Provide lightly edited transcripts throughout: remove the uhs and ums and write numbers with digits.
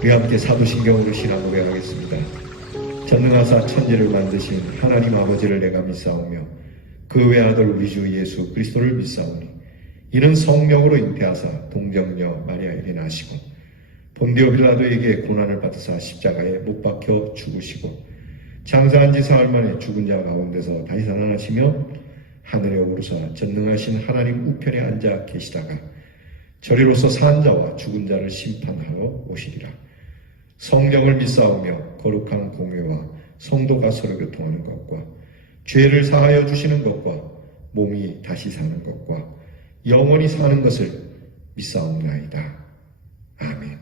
우리 함께 사도신경으로 신앙 고백하겠습니다. 전능하사 천지를 만드신 하나님 아버지를 내가 믿사오며 그 외아들 우리 주 예수 그리스도를 믿사오니 이는 성령으로 잉태하사 동정녀 마리아에게 나시고 본디오 빌라도에게 고난을 받으사 십자가에 못 박혀 죽으시고 장사한 지 사흘 만에 죽은 자 가운데서 다시 살아나시며 하늘에 오르사 전능하신 하나님 우편에 앉아 계시다가 저리로서 산 자와 죽은 자를 심판하러 오시리라. 성령을 믿사오며 거룩한 공회와 성도가 서로 교통하는 것과 죄를 사하여 주시는 것과 몸이 다시 사는 것과 영원히 사는 것을 믿사옵나이다. 아멘.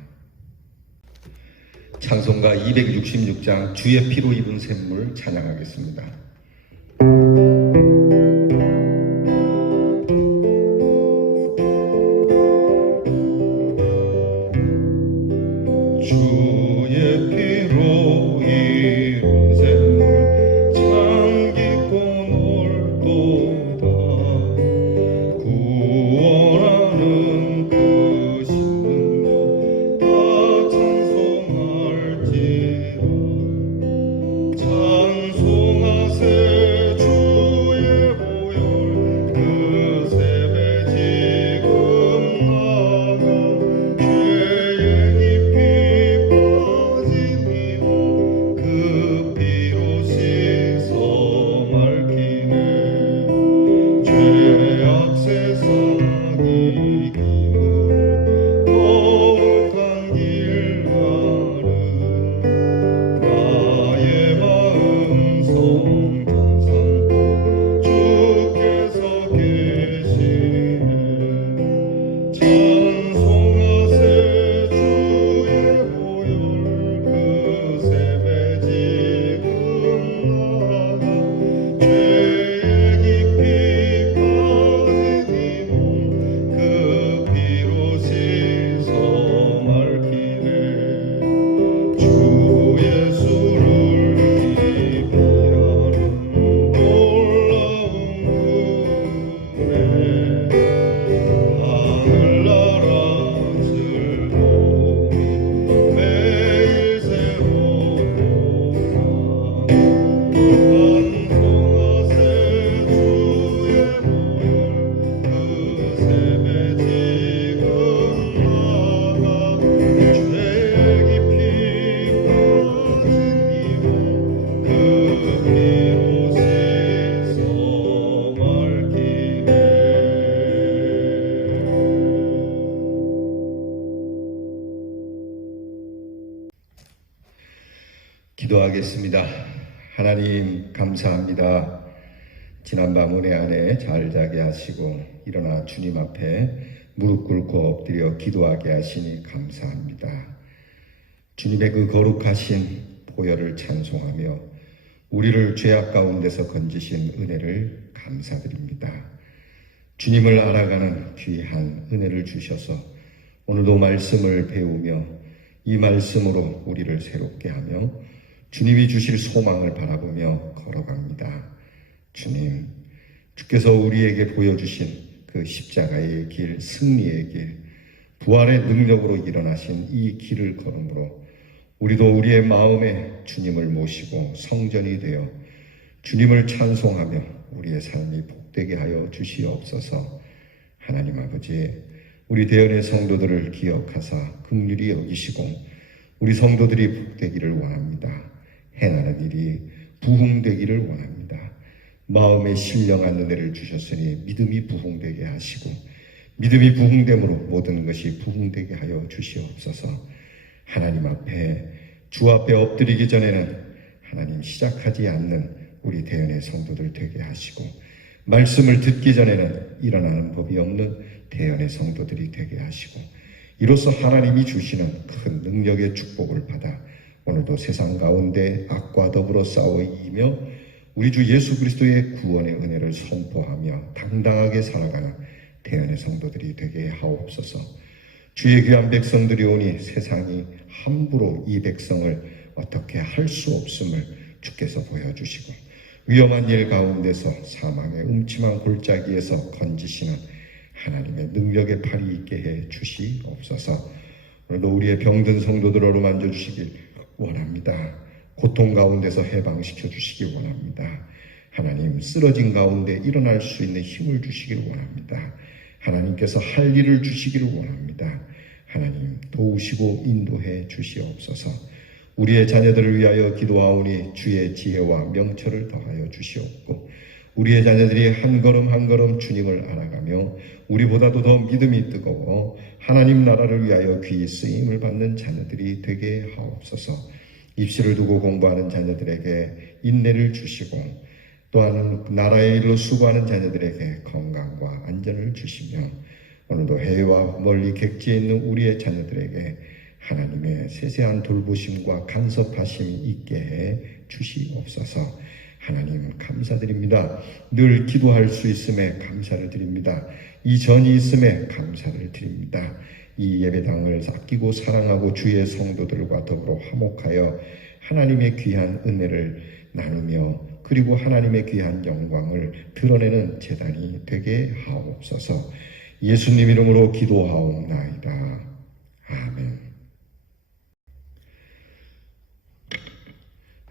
찬송가 266장 주의 피로 입은 샘물 찬양하겠습니다. 기도하겠습니다. 하나님 감사합니다. 지난밤 은혜 안에 잘 자게 하시고 일어나 주님 앞에 무릎 꿇고 엎드려 기도하게 하시니 감사합니다. 주님의 그 거룩하신 보혈을 찬송하며 우리를 죄악 가운데서 건지신 은혜를 감사드립니다. 주님을 알아가는 귀한 은혜를 주셔서 오늘도 말씀을 배우며 이 말씀으로 우리를 새롭게 하며 주님이 주실 소망을 바라보며 걸어갑니다. 주님, 주께서 우리에게 보여주신 그 십자가의 길, 승리의 길, 부활의 능력으로 일어나신 이 길을 걸음으로 우리도 우리의 마음에 주님을 모시고 성전이 되어 주님을 찬송하며 우리의 삶이 복되게 하여 주시옵소서. 하나님 아버지, 우리 대연의 성도들을 기억하사 긍휼히 여기시고 우리 성도들이 복되기를 원합니다. 행하는 일이 부흥되기를 원합니다. 마음에 신령한 은혜를 주셨으니 믿음이 부흥되게 하시고 믿음이 부흥됨으로 모든 것이 부흥되게 하여 주시옵소서. 하나님 앞에 주 앞에 엎드리기 전에는 하나님 시작하지 않는 우리 대연의 성도들 되게 하시고 말씀을 듣기 전에는 일어나는 법이 없는 대연의 성도들이 되게 하시고 이로써 하나님이 주시는 큰 능력의 축복을 받아 오늘도 세상 가운데 악과 더불어 싸워 이기며 우리 주 예수 그리스도의 구원의 은혜를 선포하며 당당하게 살아가는 대연의 성도들이 되게 하옵소서. 주의 귀한 백성들이 오니 세상이 함부로 이 백성을 어떻게 할 수 없음을 주께서 보여주시고 위험한 일 가운데서 사망의 음침한 골짜기에서 건지시는 하나님의 능력의 팔이 있게 해 주시옵소서. 오늘도 우리의 병든 성도들을 어루만져 주시길 원합니다. 고통 가운데서 해방시켜 주시기 원합니다. 하나님, 쓰러진 가운데 일어날 수 있는 힘을 주시길 원합니다. 하나님께서 할 일을 주시기를 원합니다. 하나님, 도우시고 인도해 주시옵소서. 우리의 자녀들을 위하여 기도하오니 주의 지혜와 명철을 더하여 주시옵고, 우리의 자녀들이 한 걸음 한 걸음 주님을 알아가며 우리보다도 더 믿음이 뜨거워 하나님 나라를 위하여 귀히 쓰임을 받는 자녀들이 되게 하옵소서. 입시를 두고 공부하는 자녀들에게 인내를 주시고, 또한 나라의 일로 수고하는 자녀들에게 건강과 안전을 주시며, 오늘도 해외와 멀리 객지에 있는 우리의 자녀들에게 하나님의 세세한 돌보심과 간섭하심이 있게 해 주시옵소서. 하나님, 감사드립니다. 늘 기도할 수 있음에 감사를 드립니다. 이 전이 있음에 감사를 드립니다. 이 예배당을 아끼고 사랑하고 주의 성도들과 더불어 화목하여 하나님의 귀한 은혜를 나누며, 그리고 하나님의 귀한 영광을 드러내는 제단이 되게 하옵소서. 예수님 이름으로 기도하옵나이다. 아멘.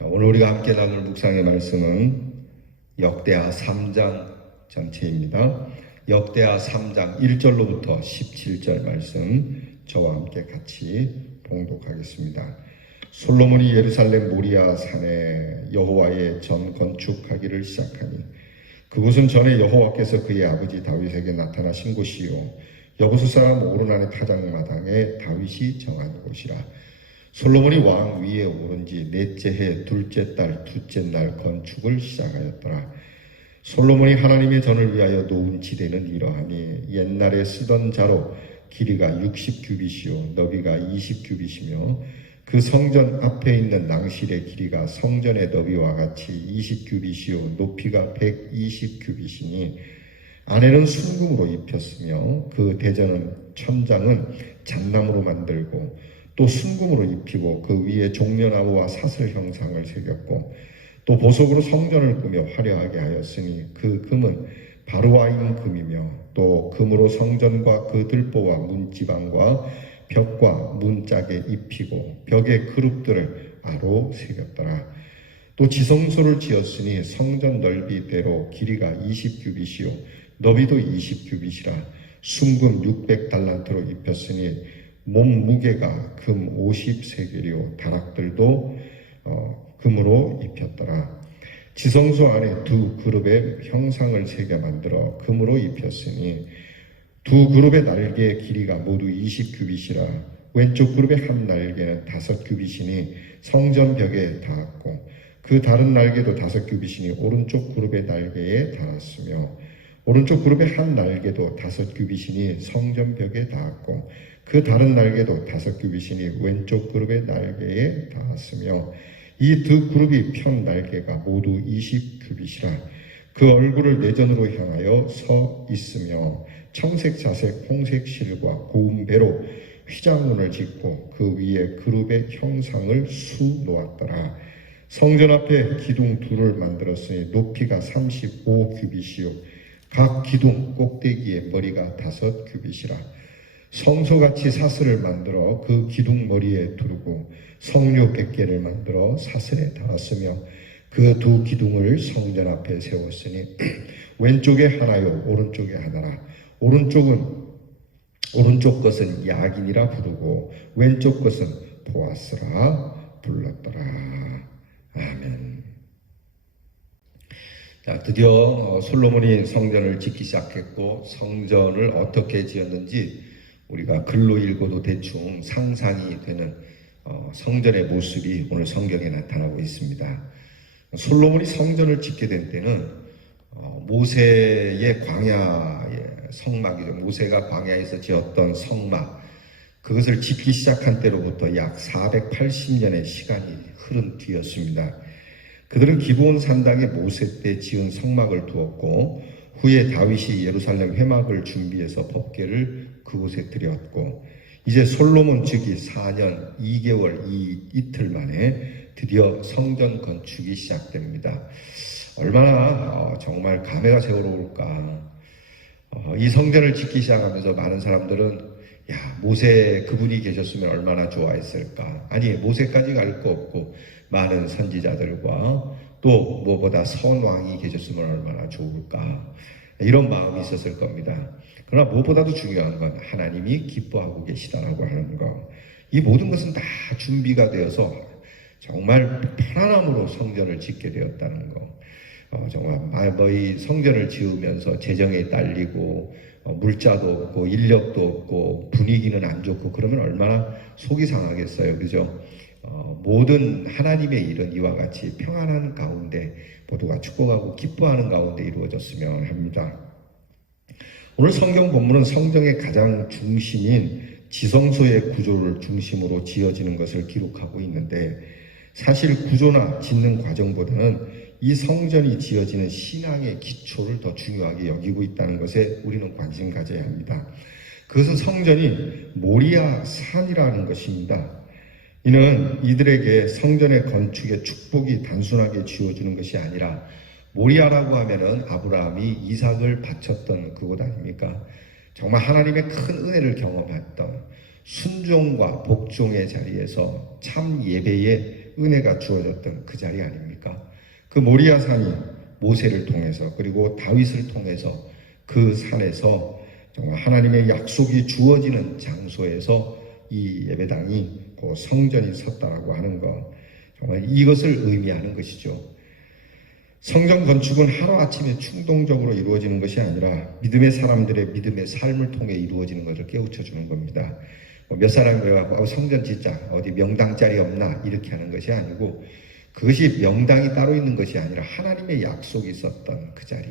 오늘 우리가 함께 나눌 묵상의 말씀은 역대하 3장 전체입니다. 역대하 3장 1절로부터 17절 말씀 저와 함께 같이 봉독하겠습니다. 솔로몬이 예루살렘 모리아 산에 여호와의 전 건축하기를 시작하니, 그곳은 전에 여호와께서 그의 아버지 다윗에게 나타나신 곳이요 여부수 사람 오르난의 타작마당에 다윗이 정한 곳이라. 솔로몬이 왕 위에 오른 지 넷째 해 둘째 달 둘째 날 건축을 시작하였더라. 솔로몬이 하나님의 전을 위하여 놓은 지대는 이러하니, 옛날에 쓰던 자로 길이가 60규빗이요 너비가 20규빗이며, 그 성전 앞에 있는 낭실의 길이가 성전의 너비와 같이 20규빗이요 높이가 120규빗이니, 안에는 순금으로 입혔으며, 그 대전은 천장은 잣나무로 만들고 또 순금으로 입히고, 그 위에 종려나무와 사슬 형상을 새겼고, 또 보석으로 성전을 꾸며 화려하게 하였으니, 그 금은 바르와임 금이며, 또 금으로 성전과 그 들보와 문지방과 벽과 문짝에 입히고 벽의 그룹들을 아로 새겼더라. 또 지성소를 지었으니 성전 넓이대로 길이가 20규빗이요 너비도 20규빗이라. 순금 600달란트로 입혔으니 몸 무게가 금 50세겔이요 다락들도 금으로 입혔더라. 지성소 안에 두 그룹의 형상을 새겨 만들어 금으로 입혔으니, 두 그룹의 날개의 길이가 모두 20규빗이라. 왼쪽 그룹의 한 날개는 5규빗이니 성전 벽에 닿았고, 그 다른 날개도 5규빗이니 오른쪽 그룹의 날개에 닿았으며, 오른쪽 그룹의 한 날개도 5규빗이니 성전 벽에 닿았고, 그 다른 날개도 5규빗이니 왼쪽 그룹의 날개에 닿았으며, 이 두 그룹이 편 날개가 모두 20규빗이라. 그 얼굴을 내전으로 향하여 서 있으며, 청색, 자색, 홍색 실과 고운 배로 휘장문을 짓고 그 위에 그룹의 형상을 수 놓았더라. 성전 앞에 기둥 둘을 만들었으니 높이가 35규빗이요 각 기둥 꼭대기에 머리가 5규빗이라. 성소같이 사슬을 만들어 그 기둥 머리에 두르고 성류 100개를 만들어 사슬에 달았으며, 그 두 기둥을 성전 앞에 세웠으니 왼쪽에 하나요 오른쪽에 하나라. 오른쪽 것은 야긴이라 부르고 왼쪽 것은 보아스라 불렀더라. 아멘. 자, 드디어 솔로몬이 성전을 짓기 시작했고, 성전을 어떻게 지었는지 우리가 글로 읽어도 대충 상상이 되는 성전의 모습이 오늘 성경에 나타나고 있습니다. 솔로몬이 성전을 짓게 된 때는 모세의 광야의 성막이죠. 모세가 광야에서 지었던 성막, 그것을 짓기 시작한 때로부터 약 480년의 시간이 흐른 뒤였습니다. 그들은 기브온 산당에 모세 때 지은 성막을 두었고, 후에 다윗이 예루살렘 회막을 준비해서 법궤를 그곳에 드렸고, 이제 솔로몬 즉위 4년 2개월 이틀 만에 드디어 성전 건축이 시작됩니다. 얼마나 정말 감회가 새로울까. 이 성전을 짓기 시작하면서 많은 사람들은 야, 모세 그분이 계셨으면 얼마나 좋아했을까. 아니, 모세까지 갈 거 없고 많은 선지자들과 또 무엇보다 선왕이 계셨으면 얼마나 좋을까. 이런 마음이 있었을 겁니다. 그러나 무엇보다도 중요한 건 하나님이 기뻐하고 계시다라고 하는 것. 이 모든 것은 다 준비가 되어서 정말 편안함으로 성전을 짓게 되었다는 것. 정말 이 성전을 지으면서 재정에 딸리고 물자도 없고 인력도 없고 분위기는 안 좋고 그러면 얼마나 속이 상하겠어요. 그죠? 모든 하나님의 일은 이와 같이 평안한 가운데 모두가 축복하고 기뻐하는 가운데 이루어졌으면 합니다. 오늘 성경 본문은 성전의 가장 중심인 지성소의 구조를 중심으로 지어지는 것을 기록하고 있는데 사실 구조나 짓는 과정보다는 이 성전이 지어지는 신앙의 기초를 더 중요하게 여기고 있다는 것에 우리는 관심 가져야 합니다. 그것은 성전이 모리아 산이라는 것입니다. 이는 이들에게 성전의 건축의 축복이 단순하게 지어주는 것이 아니라 모리아라고 하면은 아브라함이 이삭을 바쳤던 그곳 아닙니까? 정말 하나님의 큰 은혜를 경험했던 순종과 복종의 자리에서 참 예배의 은혜가 주어졌던 그 자리 아닙니까? 그 모리아 산이 모세를 통해서 그리고 다윗을 통해서 그 산에서 정말 하나님의 약속이 주어지는 장소에서 이 예배당이 그 성전이 섰다라고 하는 것, 정말 이것을 의미하는 것이죠. 성전 건축은 하루아침에 충동적으로 이루어지는 것이 아니라 믿음의 사람들의 믿음의 삶을 통해 이루어지는 것을 깨우쳐주는 겁니다. 몇 사람이 그래갖고 성전 짓자, 어디 명당 자리 없나 이렇게 하는 것이 아니고 그것이 명당이 따로 있는 것이 아니라 하나님의 약속이 있었던 그 자리,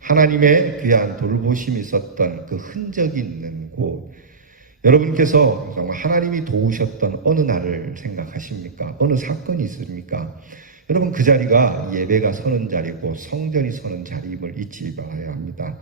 하나님의 귀한 돌보심이 있었던 그 흔적이 있는 곳. 여러분께서 정말 하나님이 도우셨던 어느 날을 생각하십니까? 어느 사건이 있습니까? 여러분 그 자리가 예배가 서는 자리고 성전이 서는 자리임을 잊지 말아야 합니다.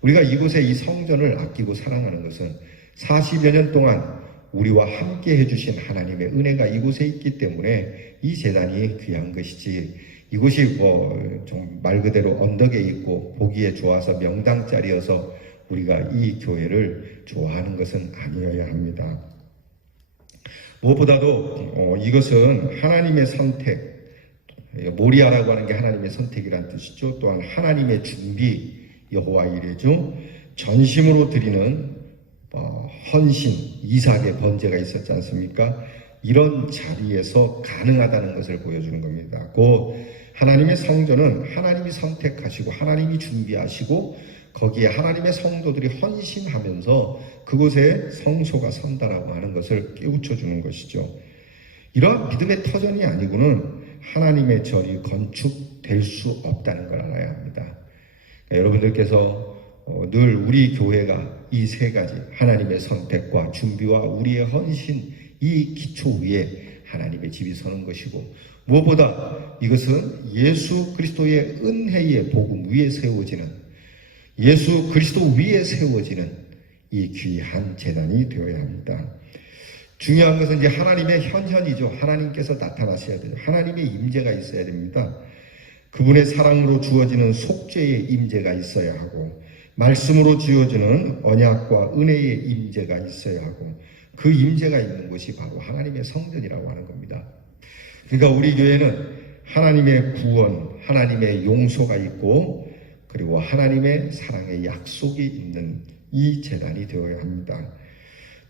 우리가 이곳에 이 성전을 아끼고 사랑하는 것은 40여 년 동안 우리와 함께 해주신 하나님의 은혜가 이곳에 있기 때문에 이 재단이 귀한 것이지 이곳이 좀 말 그대로 언덕에 있고 보기에 좋아서 명당자리여서 우리가 이 교회를 좋아하는 것은 아니어야 합니다. 무엇보다도 이것은 하나님의 선택, 모리아라고 하는 게 하나님의 선택이란 뜻이죠. 또한 하나님의 준비, 여호와 이레 중 전심으로 드리는 헌신, 이삭의 번제가 있었지 않습니까? 이런 자리에서 가능하다는 것을 보여주는 겁니다. 그 하나님의 성전은 하나님이 선택하시고 하나님이 준비하시고 거기에 하나님의 성도들이 헌신하면서 그곳에 성소가 선다라고 하는 것을 깨우쳐 주는 것이죠. 이러한 믿음의 터전이 아니고는 하나님의 절이 건축될 수 없다는 걸 알아야 합니다. 여러분들께서 늘 우리 교회가 이 세 가지 하나님의 선택과 준비와 우리의 헌신 이 기초 위에 하나님의 집이 서는 것이고 무엇보다 이것은 예수 그리스도의 은혜의 복음 위에 세워지는 예수 그리스도 위에 세워지는 이 귀한 재단이 되어야 합니다. 중요한 것은 이제 하나님의 현현이죠. 하나님께서 나타나셔야 돼요. 하나님의 임재가 있어야 됩니다. 그분의 사랑으로 주어지는 속죄의 임재가 있어야 하고 말씀으로 지어지는 언약과 은혜의 임재가 있어야 하고 그 임재가 있는 곳이 바로 하나님의 성전이라고 하는 겁니다. 그러니까 우리 교회는 하나님의 구원, 하나님의 용서가 있고 그리고 하나님의 사랑의 약속이 있는 이 재단이 되어야 합니다.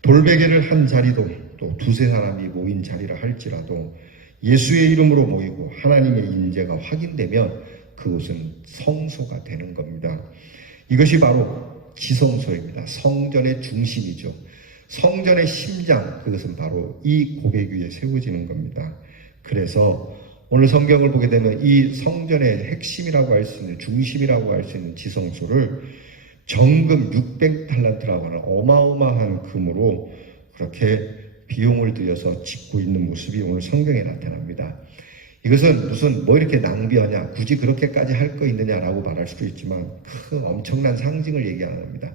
돌베개를 한 자리도 또 두세 사람이 모인 자리라 할지라도 예수의 이름으로 모이고 하나님의 임재가 확인되면 그곳은 성소가 되는 겁니다. 이것이 바로 지성소입니다. 성전의 중심이죠. 성전의 심장, 그것은 바로 이 고백 위에 세워지는 겁니다. 그래서 오늘 성경을 보게 되면 이 성전의 핵심이라고 할 수 있는, 중심이라고 할 수 있는 지성소를 정금 600달란트라고 하는 어마어마한 금으로 그렇게 비용을 들여서 짓고 있는 모습이 오늘 성경에 나타납니다. 이것은 무슨 이렇게 낭비하냐, 굳이 그렇게까지 할 거 있느냐라고 말할 수도 있지만 그 엄청난 상징을 얘기하는 겁니다.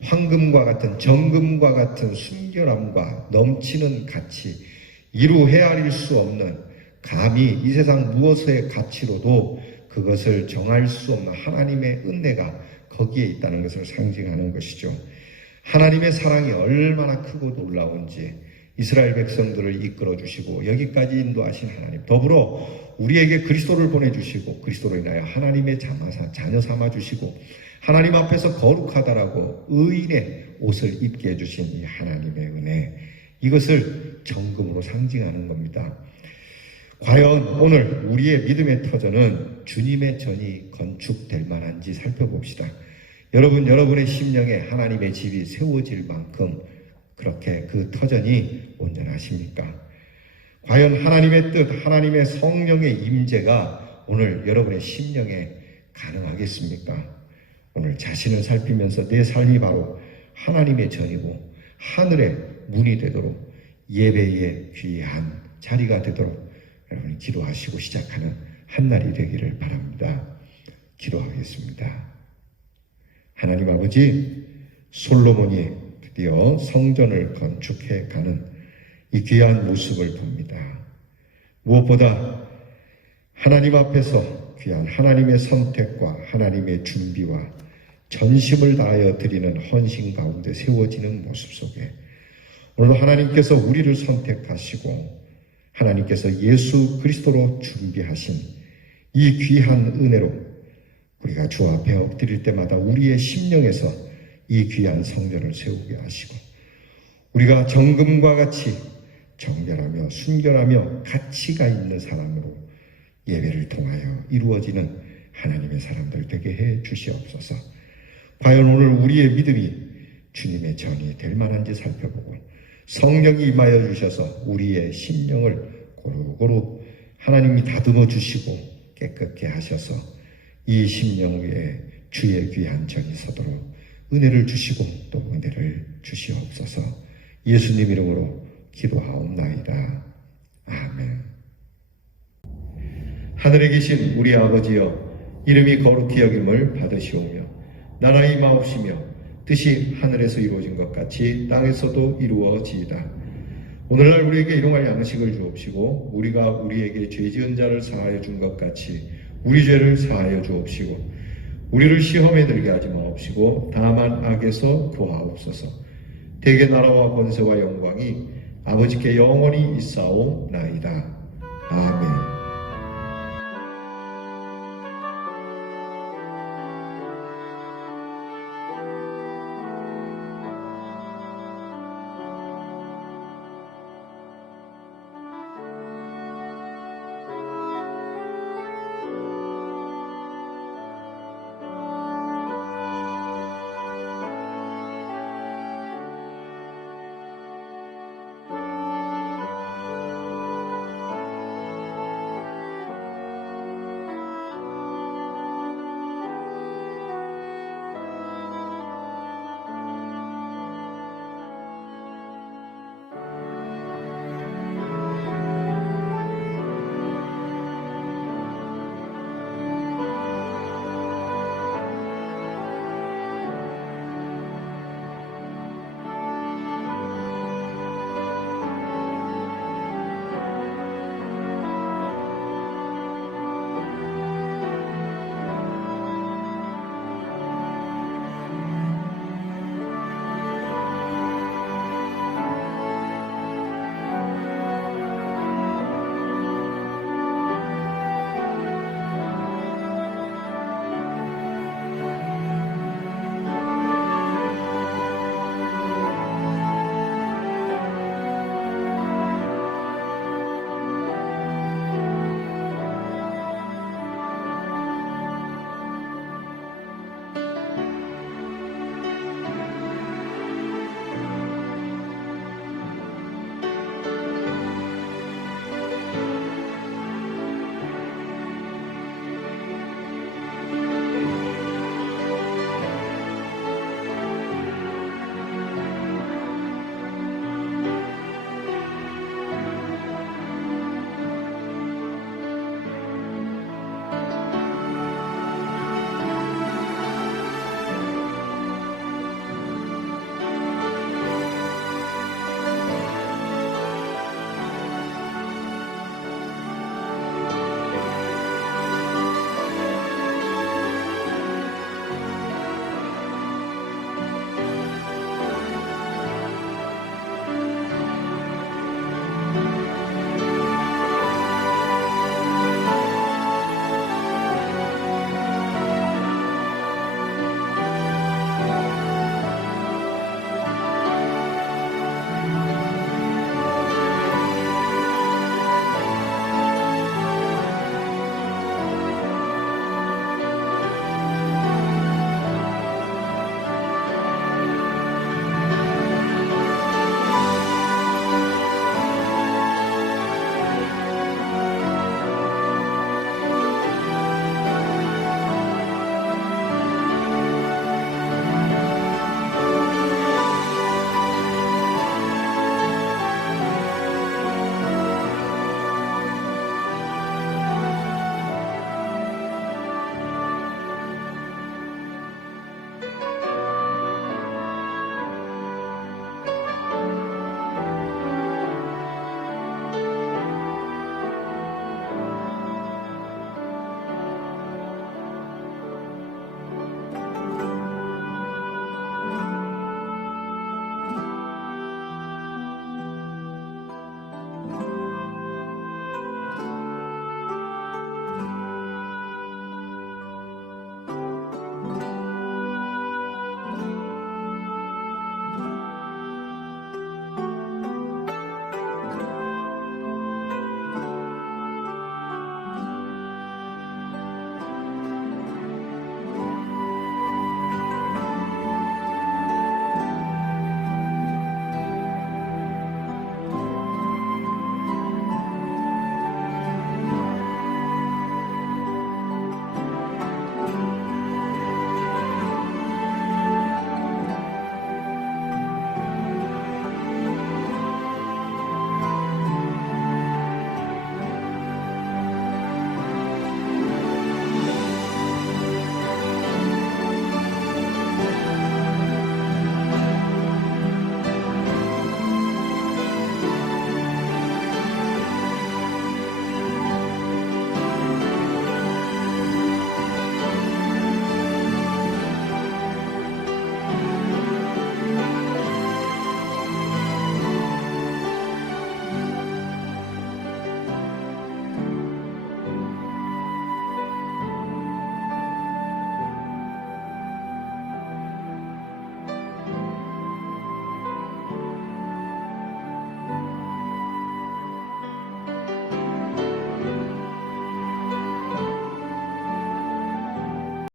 황금과 같은, 정금과 같은 순결함과 넘치는 가치, 이루 헤아릴 수 없는, 감히 이 세상 무엇의 가치로도 그것을 정할 수 없는 하나님의 은혜가 거기에 있다는 것을 상징하는 것이죠. 하나님의 사랑이 얼마나 크고 놀라운지 이스라엘 백성들을 이끌어 주시고 여기까지 인도하신 하나님, 더불어 우리에게 그리스도를 보내주시고 그리스도로 인하여 하나님의 자녀 삼아 주시고 하나님 앞에서 거룩하다라고 의인의 옷을 입게 해주신 이 하나님의 은혜, 이것을 정금으로 상징하는 겁니다. 과연 오늘 우리의 믿음의 터전은 주님의 전이 건축될 만한지 살펴봅시다. 여러분의 심령에 하나님의 집이 세워질 만큼 그렇게 그 터전이 온전하십니까? 과연 하나님의 뜻, 하나님의 성령의 임재가 오늘 여러분의 심령에 가능하겠습니까? 오늘 자신을 살피면서 내 삶이 바로 하나님의 전이고 하늘의 문이 되도록 예배의 귀한 자리가 되도록 여러분이 기도하시고 시작하는 한 날이 되기를 바랍니다. 기도하겠습니다. 하나님 아버지, 솔로몬이 드디어 성전을 건축해 가는 이 귀한 모습을 봅니다. 무엇보다 하나님 앞에서 귀한 하나님의 선택과 하나님의 준비와 전심을 다하여 드리는 헌신 가운데 세워지는 모습 속에 오늘도 하나님께서 우리를 선택하시고 하나님께서 예수 그리스도로 준비하신 이 귀한 은혜로 우리가 주 앞에 엎드릴 때마다 우리의 심령에서 이 귀한 성전을 세우게 하시고 우리가 정금과 같이 정결하며 순결하며 가치가 있는 사람으로 예배를 통하여 이루어지는 하나님의 사람들 되게 해 주시옵소서. 과연 오늘 우리의 믿음이 주님의 전이 될 만한지 살펴보고 성령이 임하여 주셔서 우리의 심령을 고루고루 하나님이 다듬어 주시고 깨끗게 하셔서 이 심령 위에 주의 귀한 전이 서도록 은혜를 주시고 또 은혜를 주시옵소서. 예수님 이름으로 기도하옵나이다. 아멘. 하늘에 계신 우리 아버지여, 이름이 거룩히 여김을 받으시오며 나라의 임하옵시며 뜻이 하늘에서 이루어진 것 같이 땅에서도 이루어지이다. 오늘날 우리에게 일용할 양식을 주옵시고 우리가 우리에게 죄 지은 자를 사하여 준 것 같이 우리 죄를 사하여 주옵시고 우리를 시험에 들게 하지 마옵시고 다만 악에서 구하옵소서. 대개 나라와 권세와 영광이 아버지께 영원히 있사옵나이다. 아멘.